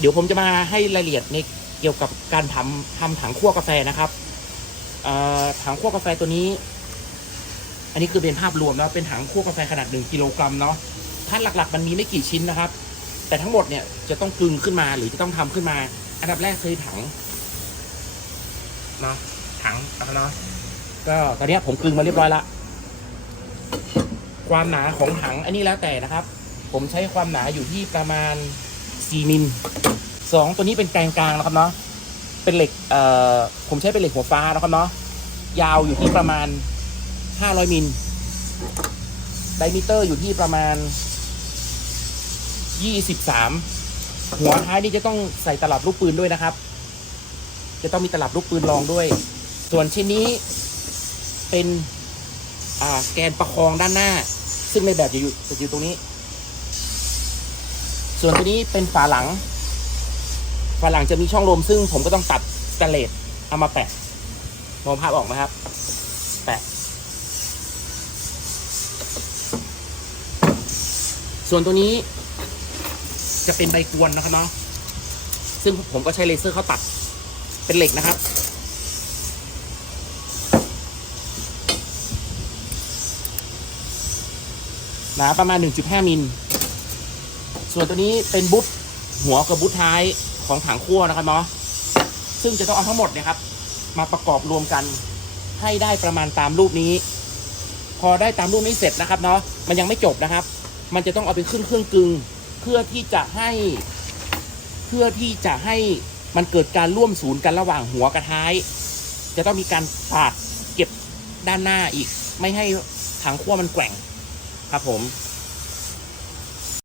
เดี๋ยวผมจะมาให้รายละเอียดในเกี่ยวกับการทำทำถังคั่วกาแฟนะครับถังคั่วกาแฟตัวนี้ อันนี้คือเป็นภาพรวมนะเป็นถังคั่วกาแฟขนาดหนึ่งกิโลกรัมเนาะท่านหลักๆ มันมีไม่กี่ชิ้นนะครับ แต่ทั้งหมดเนี่ยจะต้องกลึงขึ้นมาหรือจะต้องทำขึ้นมา อันดับแรกคือถังเนาะถังเนาะก็ตอนนี้ผมกลึงมาเรียบร้อยละความหนาของถังอันนี้แล้วแต่นะครับ ผมใช้ความหนาอยู่ที่ประมาณ 4มิลสองตัวนี้เป็นแกนกลางนะครับเนาะเป็นเหล็กเอ่อผมใช้เป็นเหล็กหัวฟ้านะครับเนาะยาวอยู่ที่ประมาณ 500มิลไดมิเตอร์อยู่ที่ประมาณ 23 หัวท้ายนี่จะต้องใส่ตลับลูกปืนด้วยนะครับ จะต้องมีตลับลูกปืนรองด้วย ส่วนชิ้นนี้เป็นแกนประคองด้านหน้า ซึ่งในแบบจะอยู่จะอยู่ตรงนี้ ส่วนตัวนี้เป็นฝาหลัง ฝาหลังจะมีช่องลมซึ่งผมก็ต้องตัดสแตเลสเอามาแปะมองภาพออกไหมครับ แปะ ส่วนตัวนี้ จะเป็นใบกวนนะครับเนาะซึ่งผมก็ใช้เลเซอร์เข้าตัด เป็นเหล็กนะครับหนาประมาณ 1.5 มิล ส่วนตัวนี้เป็นบุ๊ทหัวกับบุ๊ทท้ายของถังคั่วนะครับเนาะซึ่งจะต้องเอาทั้งหมดเนี่ยครับ มาประกอบรวมกันให้ได้ประมาณตามรูปนี้ พอได้ตามรูปนี้เสร็จนะครับเนาะมันยังไม่จบนะครับ มันจะต้องเอาไปขึ้นเครื่องกึงเพื่อที่จะให้ เพื่อที่จะให้มันเกิดการร่วมศูนย์กันระหว่างหัวกับท้าย จะต้องมีการปาดเก็บด้านหน้าอีก ไม่ให้ถังคั่วมันแกว่งครับผม